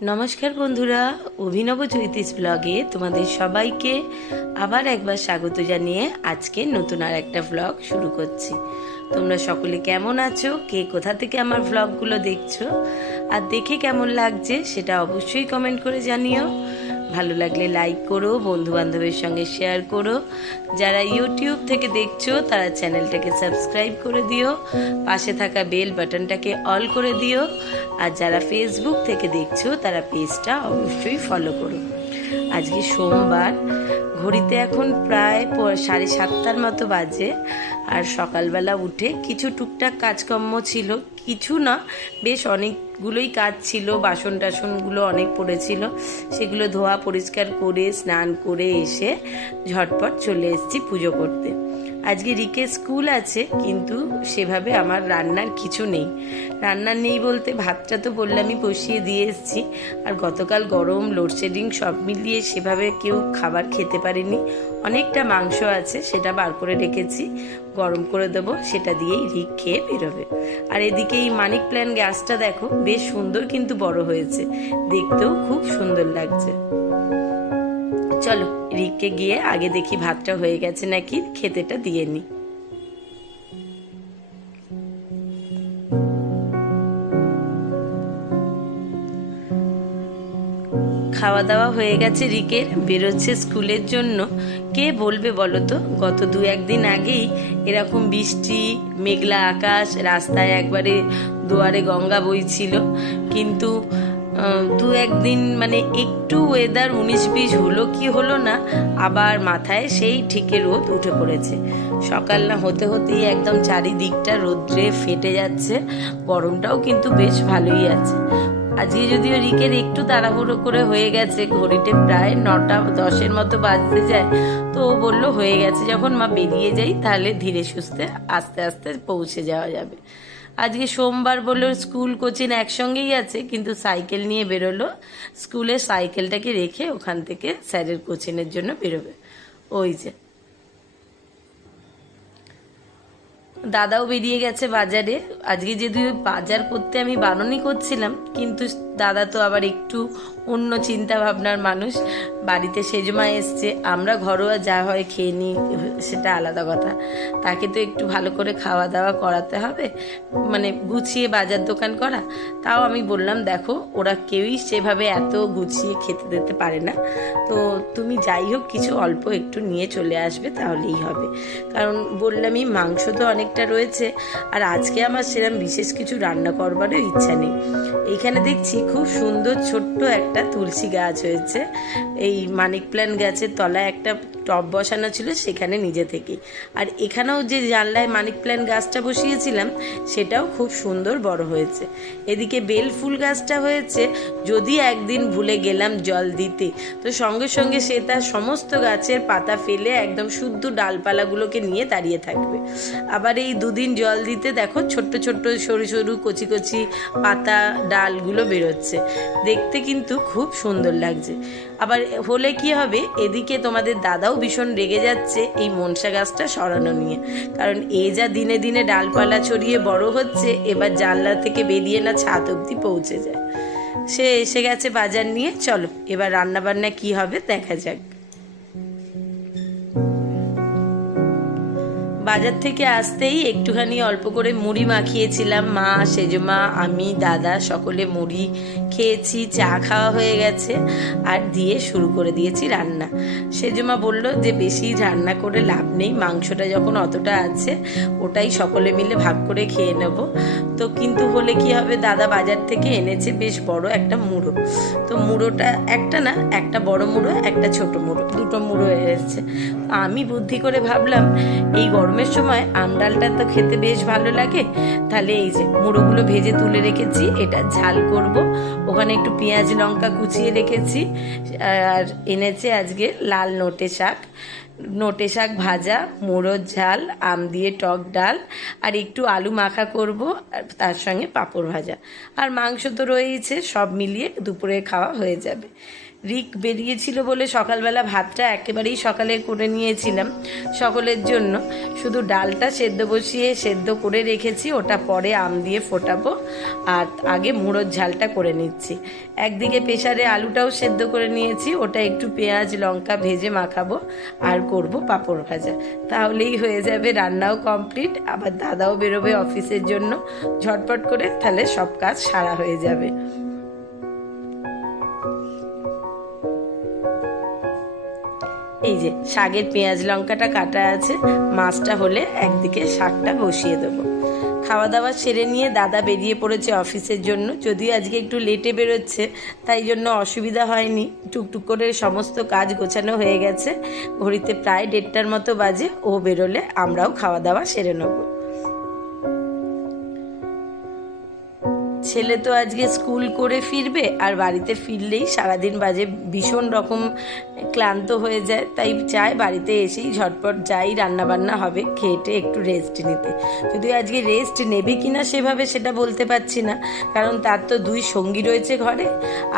নমস্কার বন্ধুরা, অভিনব জ্যোতিষ ব্লগে তোমাদের সবাইকে আবার একবার স্বাগত জানিয়ে আজকে নতুন আর একটা ব্লগ শুরু করছি। তোমরা সকলে কেমন আছো, কে কোথা থেকে আমার ব্লগগুলো দেখছো আর দেখে কেমন লাগছে সেটা অবশ্যই কমেন্ট করে জানিও। ভালো লাগলে লাইক করো, বন্ধু বান্ধবের সঙ্গে শেয়ার করো। যারা ইউটিউব থেকে দেখছো তারা চ্যানেলটাকে সাবস্ক্রাইব করে দিও, পাশে থাকা বেল বাটনটাকে অল করে দিও। আর যারা ফেসবুক থেকে দেখছো তারা পেজটা অবশ্যই ফলো করো। আজকে সোমবার, ঘড়িতে এখন প্রায় 7:30 মতো বাজে। আর সকালবেলা উঠে কিছু টুকটাক কাজকর্ম ছিল, কিছু না বেশ অনেকগুলোই কাজ ছিল। বাসন টাসনগুলো অনেক পড়েছিল, সেগুলো ধোয়া পরিষ্কার করে স্নান করে এসে ঝটপট চলে এসেছি পুজো করতে। আজকে রিকের স্কুল আছে, কিন্তু সেভাবে আমার রান্নার কিছু নেই। রান্নার নেই বলতে ভাতটা তো বললামই বসিয়ে দিয়ে এসেছি। আর গতকাল গরম, লোডশেডিং সব মিলিয়ে সেভাবে কেউ খাবার খেতে পারেনি। অনেকটা মাংস আছে, সেটা বার করে রেখেছি, গরম করে দেবো, সেটা দিয়েই রিক খেয়ে বেরোবে। আর এদিকে এই মানিক প্ল্যান্ট গাছটা দেখো, বেশ সুন্দর কিন্তু বড় হয়েছে, দেখতেও খুব সুন্দর লাগছে। চলো রিককে গিয়ে আগে দেখি ভাতটা হয়ে গেছে নাকি, খেতেটা দিয়ে নি। খাওয়া দাওয়া হয়ে গেছে রিকের, বেরোচ্ছে স্কুলের জন্য। কে বলবে বলো তো, গত 2-1 দিন আগেই এরকম বৃষ্টি, মেঘলা আকাশ, রাস্তায় একবারে দুয়ারে গঙ্গা বইছিল। কিন্তু 2-1 দিন মানে একটু ওয়েদার 19-20 হলো কি হলো না, আবার মাথায় সেই ঠিকই রোদ উঠে পড়েছে। সকাল না হতে হতেই একদম চারিদিকটা রোদ্রে ফেটে যাচ্ছে। গরমটাও কিন্তু বেশ ভালোই আছে। আজকে যদিও রিকের একটু তাড়াহুড়ো করে হয়ে গেছে, ঘড়িতে প্রায় 9:10 মতো বাজতে যায়, তো ও বললো হয়ে গেছে, যখন মা বেরিয়ে যাই তাহলে ধীরে সুস্থে আস্তে আস্তে পৌঁছে যাওয়া যাবে। আজকে সোমবার বললো স্কুল কোচিং একসঙ্গেই আছে, কিন্তু সাইকেল নিয়ে বেরোলো। স্কুলে সাইকেলটাকে রেখে ওখান থেকে স্যারের কোচিংয়ের জন্য বেরোবে। ওই যে দাদাও বেরিয়ে গেছে বাজারে। আজকে যদিও বাজার করতে আমি বারণই করছিলাম, কিন্তু দাদা তো আবার একটু অন্য চিন্তা ভাবনার মানুষ। বাড়িতে সেজমা এসছে, আমরা ঘরোয়া যা হয় খেয়ে নিই, সেটা আলাদা কথা। তাকে তো একটু ভালো করে খাওয়া দাওয়া করাতে হবে, মানে গুছিয়ে বাজার দোকান করা। তাও আমি বললাম দেখো, ওরা কেউই সেভাবে এত গুছিয়ে খেতে দিতে পারে না, তো তুমি যাই হোক কিছু অল্প একটু নিয়ে চলে আসবে, তাহলেই হবে। কারণ বললামই মাংস তো অনেকটা রয়েছে, আর আজকে আমার সেরকম বিশেষ কিছু রান্না করবারও ইচ্ছা নেই। এইখানে দেখছি খুব সুন্দর ছোট্ট একটা তুলসী গাছ হয়েছে। এই মানিক প্ল্যান্ট গাছের তলায় একটা টব বসানো ছিল, সেখানে নিজে থেকেই। আর এখানেও যে জানলায় মানিক প্ল্যান্ট গাছটা বসিয়েছিলাম, সেটাও খুব সুন্দর বড় হয়েছে। এদিকে বেল ফুল গাছটা হয়েছে, যদি একদিন ভুলে গেলাম জল দিতে, তো সঙ্গে সঙ্গে সে তার সমস্ত গাছের পাতা ফেলে একদম শুদ্ধ ডালপালাগুলোকে নিয়ে দাঁড়িয়ে থাকবে। আবার এই 2 দিন জল দিতে দেখো ছোট্ট ছোট্ট সরু সরু কচি কচি পাতা ডালগুলো বেরোচ্ছে, দেখতে কিন্তু খুব সুন্দর লাগছে। আবার হলে কি হবে, এদিকে তোমাদের দাদাও ভীষণ রেগে যাচ্ছে এই মনসা গাছটা সরানো নিয়ে। কারণ এ যা দিনে দিনে ডালপালা ছড়িয়ে বড় হচ্ছে, এবার জানলা থেকে বেরিয়ে না ছাদ অবধি পৌঁছে যায়। সে এসে গেছে বাজার নিয়ে। চলো এবার রান্না বান্না কি হবে দেখা যাক। বাজার থেকে আসতেই একটুখানি অল্প করে মুড়ি মাখিয়েছিলাম, মা, সেজমা, আমি, দাদা সকলে মুড়ি খেয়েছি, চা খাওয়া হয়ে গেছে, আর দিয়ে শুরু করে দিয়েছি রান্না। সেজমা বলল যে বেশি রান্না করে লাভ নেই, মাংসটা যখন অতটা আছে ওটাই সকলে মিলে ভাগ করে খেয়ে নেব। তো কিন্তু হলে কি হবে, দাদা বাজার থেকে এনেছে বেশ বড় একটা মুড়ো। তো মুড়োটা একটা না, একটা বড় মুড়ো, একটা ছোট মুড়ো, দুটো মুড়ো এসেছে। আমি বুদ্ধি করে ভাবলাম এই গরমের সময় আম ডালটা তো খেতে বেশ ভালো লাগে, তাহলে এই যে মুড়োগুলো ভেজে তুলে রেখেছি, এটা ঝাল করব। ওখানে একটু পেঁয়াজ লঙ্কা কুচিয়ে রেখেছি। আর এনেছে আজকে লাল নোটে শাক ভাজা, মুড়োর ঝাল, আম দিয়ে টক ডাল, আর একটু আলু মাখা করব, আর তার সঙ্গে পাঁপড় ভাজা। আর মাংস তো রয়েছে, সব মিলিয়ে দুপুরে খাওয়া হয়ে যাবে। রিক বেরিয়েছিল বলে সকালবেলা ভাতটা একেবারেই সকালে করে নিয়েছিলাম সকলের জন্য। শুধু ডালটা সেদ্ধ করে রেখেছি, ওটা পরে আম দিয়ে ফোটাবো। আর আগে মুড়োর ঝালটা করে নিচ্ছি। একদিকে প্রেসারে আলুটাও সেদ্ধ করে নিয়েছি, ওটা একটু পেঁয়াজ লঙ্কা ভেজে মাখাবো আর করব পাঁপড় ভাজা। তাহলেই হয়ে যাবে, রান্নাও কমপ্লিট। আবার দাদাও বেরোবে অফিসের জন্য, ঝটপট করে তাহলে সব কাজ সারা হয়ে যাবে। এই যে শাকের পেঁয়াজ লঙ্কাটা কাটা আছে, মাছটা হলে একদিকে শাকটা বসিয়ে দেবো। খাওয়া দাওয়া সেরে নিয়ে দাদা বেরিয়ে পড়েছে অফিসের জন্য। যদিও আজকে একটু লেটে বেরোচ্ছে, তাই জন্য অসুবিধা হয়নি, টুকটুক করে সমস্ত কাজ গোছানো হয়ে গেছে। ঘড়িতে প্রায় 1:30টার মতো বাজে। ও বেরোলে আমরাও খাওয়া দাওয়া সেরে নেবো। ছেলে তো আজকে স্কুল করে ফিরবে, আর বাড়িতে ফিরলেই সারাদিন বাজে ভীষণ রকম ক্লান্ত হয়ে যায়। তাই চায় বাড়িতে এসেই ঝটপট যাই রান্নাবান্না হবে খেয়েটে একটু রেস্ট নিতে। যদিও আজকে রেস্ট নেবে কিনা সেভাবে সেটা বলতে পারছি না, কারণ তার তো 2 সঙ্গী রয়েছে ঘরে।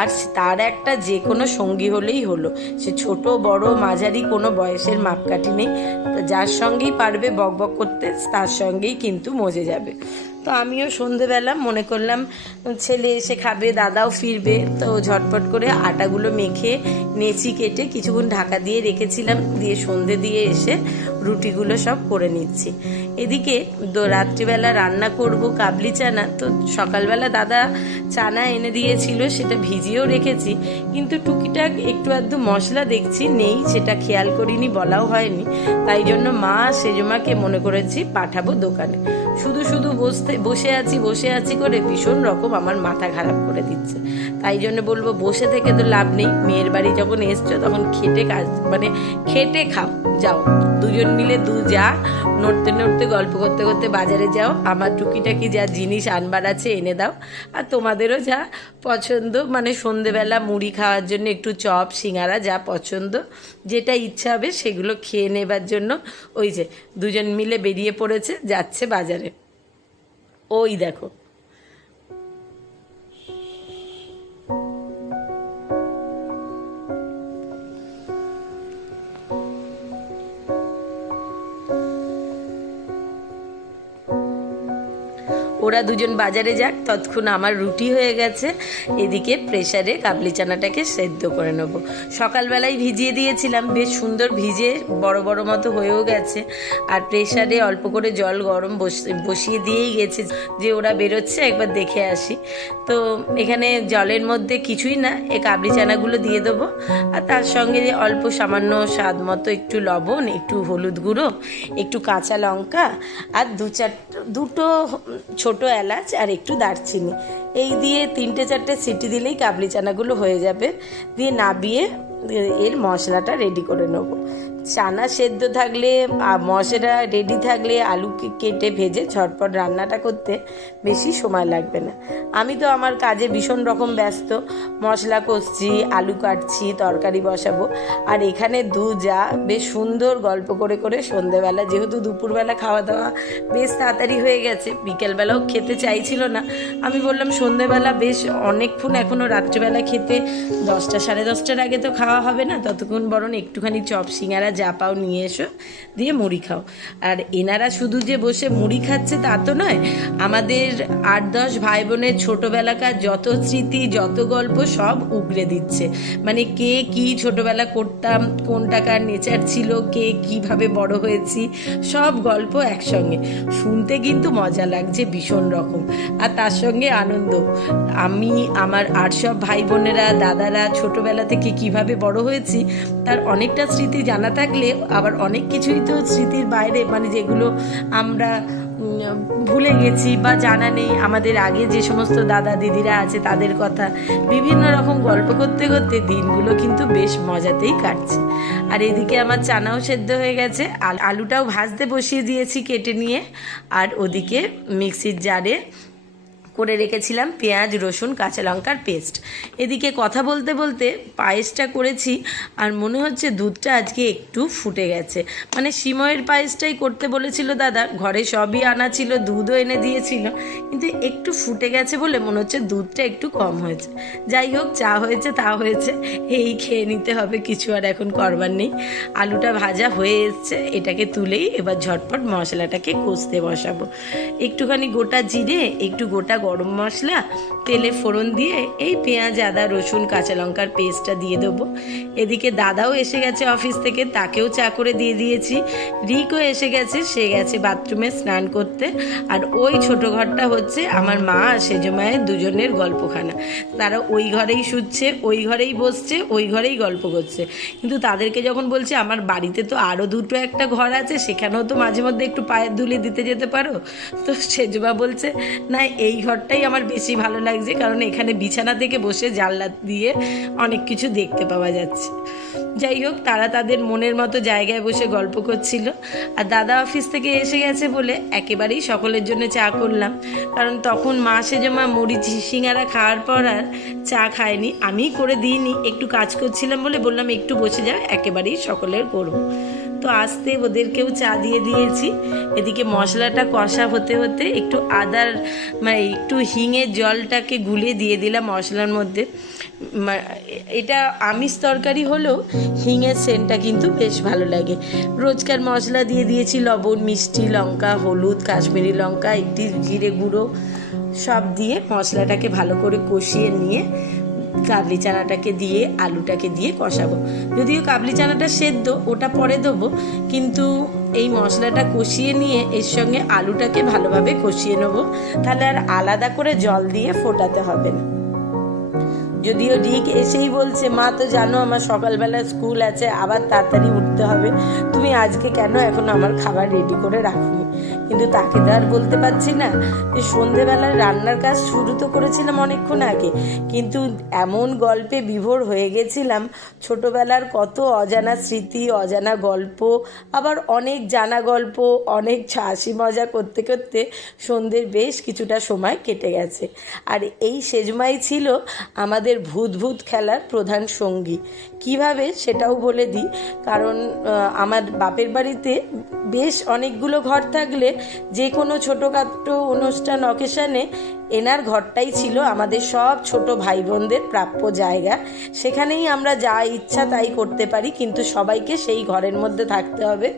আর তার একটা যে কোনো সঙ্গী হলেই হলো, সে ছোট বড় মাঝারি কোনো বয়সের মাপকাঠি নেই। যার সঙ্গেই পারবে বকবক করতে তার সঙ্গেই কিন্তু মজে যাবে। তো আমিও সন্ধেবেলা মনে করলাম ছেলে এসে খাবে, দাদাও ফিরবে, তো ঝটপট করে আটাগুলো মেখে নেচি কেটে কিছুক্ষণ ঢাকা দিয়ে রেখেছিলাম। দিয়ে সন্ধে দিয়ে এসে রুটিগুলো সব করে নিচ্ছি। এদিকে রাত্রিবেলা রান্না করব কাবলি চানা। তো সকালবেলা দাদা চানা এনে দিয়েছিল, সেটা ভিজিয়েও রেখেছি, কিন্তু টুকিটাক একটু আধটু মশলা দেখছি নেই, সেটা খেয়াল করিনি, বলাও হয়নি। তাই জন্য মা সেজমাকে মনে করেছি পাঠাবো দোকানে। শুধু শুধু বসে আছি করে ভীষণ রকম আমার মাথা খারাপ করে দিচ্ছে। তাই জন্য বলবো বসে থেকে তো লাভ নেই। মেয়ের বাড়ি যখন এসছো তখন খেটে খাও। যাও দুজন মিলে যা নড়তে নড়তে গল্প করতে করতে বাজারে যাও, আমার টুকিটাকি যা জিনিস আনবার আছে এনে দাও। আর তোমাদেরও যা পছন্দ, সন্ধেবেলা মুড়ি খাওয়ার জন্য একটু চপ সিঙ্গারা যা পছন্দ, যেটা ইচ্ছা হবে সেগুলো খেয়ে নেবার জন্য ওই যে দুজন মিলে বেরিয়ে পড়েছে, যাচ্ছে বাজারে। ওই দেখো, ওরা দুজন বাজারে যাক, ততক্ষণ আমার রুটি হয়ে গেছে। এদিকে প্রেসারে কাবলি চানাটাকে সেদ্ধ করে নেব। সকালবেলায় ভিজিয়ে দিয়েছিলাম, বেশ সুন্দর ভিজে বড় বড় মতো হয়েও গেছে। আর প্রেসারে অল্প করে জল গরম বসিয়ে দিয়েই গেছি যে ওরা বেরোচ্ছে, একবার দেখে আসি। তো এখানে জলের মধ্যে কিছুই না, এই কাবলি চানাগুলো দিয়ে দেবো। আর তার সঙ্গে অল্প সামান্য স্বাদ মতো একটু লবণ, একটু হলুদ গুঁড়ো, একটু কাঁচা লঙ্কা আর দুটো ছোট এলাচ আর একটু দারচিনি, এই দিয়ে 3-4টে সিটি দিলেই কাবলি চানাগুলো হয়ে যাবে। দিয়ে নাবিয়ে এর মশলাটা রেডি করে নেবো। চানা সেদ্ধ থাকলে, মশলা রেডি থাকলে আলু কেটে ভেজে ঝটপট রান্নাটা করতে বেশি সময় লাগবে না। আমি তো আমার কাজে ভীষণ রকম ব্যস্ত, মশলা কষছি, আলু কাটছি, তরকারি বসাবো। আর এখানে যা বেশ সুন্দর গল্প করে করে সন্ধেবেলা, যেহেতু দুপুরবেলা খাওয়া দাওয়া বেশ তাড়াতাড়ি হয়ে গেছে, বিকেলবেলাও খেতে চাইছিল না। আমি বললাম সন্ধেবেলা বেশ অনেকক্ষণ, এখনও রাত্রিবেলা খেতে 10টা 10:30টার আগে তো খাওয়া হবে না, ততক্ষণ বরং একটুখানি চপ সিঙ্গারা যা পাও নিয়ে এসো, দিয়ে মুড়ি খাও। আর এনারা শুধু যে বসে মুড়ি খাচ্ছে তা তো নয়, আমাদের 8-10 ভাই বোনের ছোটবেলাকার যত স্মৃতি যত গল্প সব উগরে দিচ্ছে। কে কি ছোটবেলা করতাম, কোন টাকার নেচার ছিল, কে কিভাবে বড় হয়েছি, সব গল্প একসঙ্গে শুনতে কিন্তু মজা লাগছে ভীষণ রকম। আর তার সঙ্গে আনন্দ। আমি আমার আর সব ভাই বোনেরা দাদারা ছোটবেলা থেকে কিভাবে বড় হয়েছি তার অনেকটা স্মৃতি জানা থাকলে আবার অনেক কিছুই তো স্মৃতির বাইরে, যেগুলো আমরা ভুলে গেছি বা জানা নেই। আমাদের আগে যে সমস্ত দাদা দিদিরা আছে তাদের কথা, বিভিন্ন রকম গল্প করতে করতে দিনগুলো কিন্তু বেশ মজাতেই কাটছে। আর এদিকে আমার চানাও সেদ্ধ হয়ে গেছে, আলুটাও ভাজতে বসিয়ে দিয়েছি কেটে নিয়ে। আর ওদিকে মিক্সির জারে করে রেখেছিলাম পেঁয়াজ, রসুন, কাঁচা লঙ্কার পেস্ট। এদিকে কথা বলতে বলতে পায়েসটা করেছি, আর মনে হচ্ছে দুধটা আজকে একটু ফুটে গেছে। মানে সিময়ের পায়েসটাই করতে বলেছিল দাদা, ঘরে সবই আনা ছিল, দুধও এনে দিয়েছিল, কিন্তু একটু ফুটে গেছে বলে মনে হচ্ছে দুধটা একটু কম হয়েছে। যাই হোক, যা হয়েছে তা হয়েছে, এই খেয়ে নিতে হবে, কিছু আর এখন করবার নেই। আলুটা ভাজা হয়ে এসছে, এটাকে তুলেই এবার ঝটপট মশলাটাকে কষতে বসাবো। একটুখানি গোটা জিরে, একটু গোটা গরম মশলা, তেলে ফোড়ন দিয়ে এই পেঁয়াজ, আদা, রসুন, কাঁচা লঙ্কার পেস্টটা দিয়ে দেবো। এদিকে দাদাও এসে গেছে অফিস থেকে, তাকেও চা করে দিয়ে দিয়েছি। রিকও এসে গেছে, সে গেছে বাথরুমে স্নান করতে। আর ওই ছোট ঘরটা হচ্ছে আমার মা আর সেজো মায়ের দুজনের গল্পখানা। তারা ওই ঘরেই শুচ্ছে, ওই ঘরেই বসছে, ওই ঘরেই গল্প করছে। কিন্তু তাদেরকে যখন বলছে আমার বাড়িতে তো আরও দুটো একটা ঘর আছে, সেখানেও তো মাঝে মধ্যে একটু পায়ের ধুলে দিতে যেতে পারো, তো সেজবা বলছে না, এই ঘরটাই আমার বেশি ভালো লাগছে, কারণ এখানে বিছানা থেকে বসে জানলা দিয়ে অনেক কিছু দেখতে পাওয়া যাচ্ছে। যাই হোক, তারা তাদের মনের মতো জায়গায় বসে গল্প করছিল। আর দাদা অফিস থেকে এসে গেছে বলে একেবারেই সকলের জন্য চা করলাম, কারণ তখন মা সেজো মা মুড়ি সিঙ্গারা খাওয়ার পর আর চা খায়নি। আমি করে দিইনি, একটু কাজ করছিলাম বলে বললাম একটু বসে যাও, একেবারেই সকলের করবো। তো আস্তে ওদেরকেও চা দিয়ে দিয়েছি। এদিকে মশলাটা কষা হতে হতে একটু আদার মানে একটু হিঙের জলটাকে গুলে দিয়ে দিলাম মশলার মধ্যে। এটা আমিষ তরকারি হলেও হিঙের সেন্টটা কিন্তু বেশ ভালো লাগে। রোজকার মশলা দিয়ে দিয়েছি, লবণ, মিষ্টি, লঙ্কা, হলুদ, কাশ্মীরি লঙ্কা, একটি জিরে গুঁড়ো, সব দিয়ে মশলাটাকে ভালো করে কষিয়ে নিয়ে কাবলি চানাটাকে দিয়ে আলুটাকে দিয়ে কষাবো। যদিও কাবলি চানাটা সেদ্ধ, ওটা পরে দেবো, কিন্তু এই মশলাটা কষিয়ে নিয়ে এর সঙ্গে আলুটাকে ভালোভাবে কষিয়ে নেবো, তাহলে আর আলাদা করে জল দিয়ে ফোটাতে হবে না। যদিও রিক এসেই বলছে, মা তো জানো আমার সকালবেলা স্কুল আছে, আবার তাড়াতাড়ি উঠতে হবে, তুমি আজকে কেন এখন আমার খাবার রেডি করে রাখুনি। কিন্তু তাকে তো আর বলতে পারছি না যে সন্ধেবেলার রান্নার কাজ শুরু তো করেছিলাম অনেকক্ষণ আগে, কিন্তু এমন গল্পে বিভোর হয়ে গেছিলাম, ছোটবেলার কত অজানা স্মৃতি, অজানা গল্প, আবার অনেক জানা গল্প, অনেক হাসি মজা করতে করতে সন্ধ্যের বেশ কিছুটা সময় কেটে গেছে। আর এই সেজমাই ছিল আমাদের ভূত ভূত খেলার প্রধান সঙ্গী। কিভাবে সেটাও বলে দিই, কারণ আমার বাপের বাড়িতে বেশ অনেকগুলো ঘর থাকলে যে কোনো ছোটোখাটো অনুষ্ঠান অকেশানে এনার ঘরটাই ছিল আমাদের সব ছোট ভাই বোনদের প্রাপ্য জায়গা। সেখানেই আমরা যা ইচ্ছা তাই করতে পারি, কিন্তু সবাইকে সেই ঘরের মধ্যে থাকতে হবে।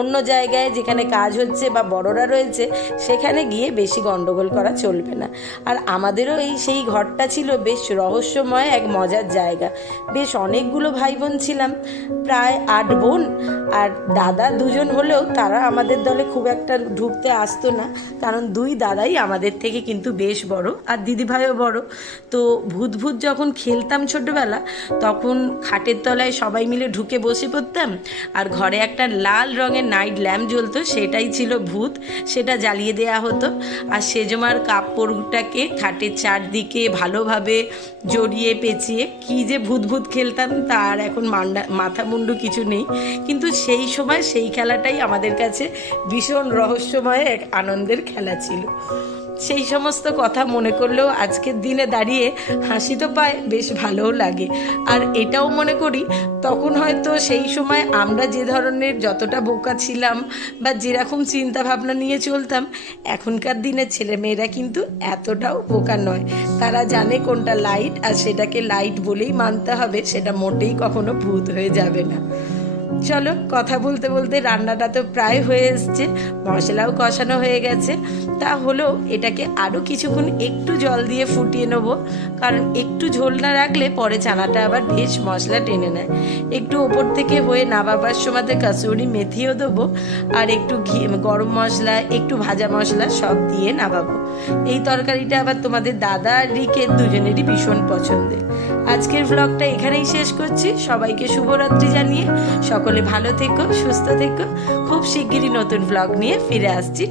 অন্য জায়গায় যেখানে কাজ হচ্ছে বা বড়রা রয়েছে সেখানে গিয়ে বেশি গণ্ডগোল করা চলবে না। আর আমাদেরও সেই ঘরটা ছিল বেশ রহস্যময় এক মজার জায়গা। বেশ অনেকগুলো ভাই বোন ছিলাম, প্রায় 8 বোন, আর দাদা 2জন হলেও তারা আমাদের দলে খুব একটা ঢুকতে আসতো না, কারণ 2 দাদাই আমাদের থেকে কিন্তু বেশ বড়, আর দিদিভাইও বড়। তো ভূত ভূত যখন খেলতাম ছোটবেলা, তখন খাটের তলায় সবাই মিলে ঢুকে বসে পড়তাম, আর ঘরে একটা লাল রঙের নাইট ল্যাম্প জ্বলতো, সেটাই ছিল ভূত, সেটা জ্বালিয়ে দেওয়া হতো। আর সেজমার কাপড়টাকে খাটের চারদিকে ভালোভাবে জড়িয়ে পেঁচিয়ে কি যে ভূত ভূত খেলতাম, তার এখন মাথা মুন্ডু কিছু নেই, কিন্তু সেই সময় সেই খেলাটাই আমাদের কাছে ভীষণ রহস্যময় এক আনন্দের খেলা ছিল। সেই সমস্ত কথা মনে করলেও আজকের দিনে দাঁড়িয়ে হাসি তো পায়, বেশ ভালোও লাগে। আর এটাও মনে করি তখন হয়তো সেই সময় আমরা যে ধরনের যতটা বোকা ছিলাম বা যেরকম চিন্তা ভাবনা নিয়ে চলতাম, এখনকার দিনের ছেলেমেয়েরা কিন্তু এতটাও বোকা নয়। তারা জানে কোনটা লাইট, আর সেটাকে লাইট বলেই মানতে হবে, সেটা মোটেই কখনো ভূত হয়ে যাবে না। চলো, কথা বলতে বলতে রান্নাটা তো প্রায় হয়ে এসছে, মশলাও কষানো হয়ে গেছে। তা হলো এটাকে আরও কিছুক্ষণ একটু জল দিয়ে ফুটিয়ে নেবো, কারণ একটু ঝোল না রাখলে পরে চানাটা আবার বেশ মশলা টেনে নেয়। একটু ওপর থেকে হয়ে নামাবার সময়তে কাসুরি মেথিও দেবো, আর একটু গরম মশলা, একটু ভাজা মশলা সব দিয়ে নামাবো। এই তরকারিটা আবার তোমাদের দাদা আর রিকের দুজনেরই ভীষণ পছন্দের। আজকের ব্লগটা এখানেই শেষ করছি। সবাইকে শুভরাত্রি জানিয়ে সকলে ভালো থেকো, সুস্থ থেকো। খুব শিগগিরই নতুন ব্লগ নিয়ে ফিরে আসছি।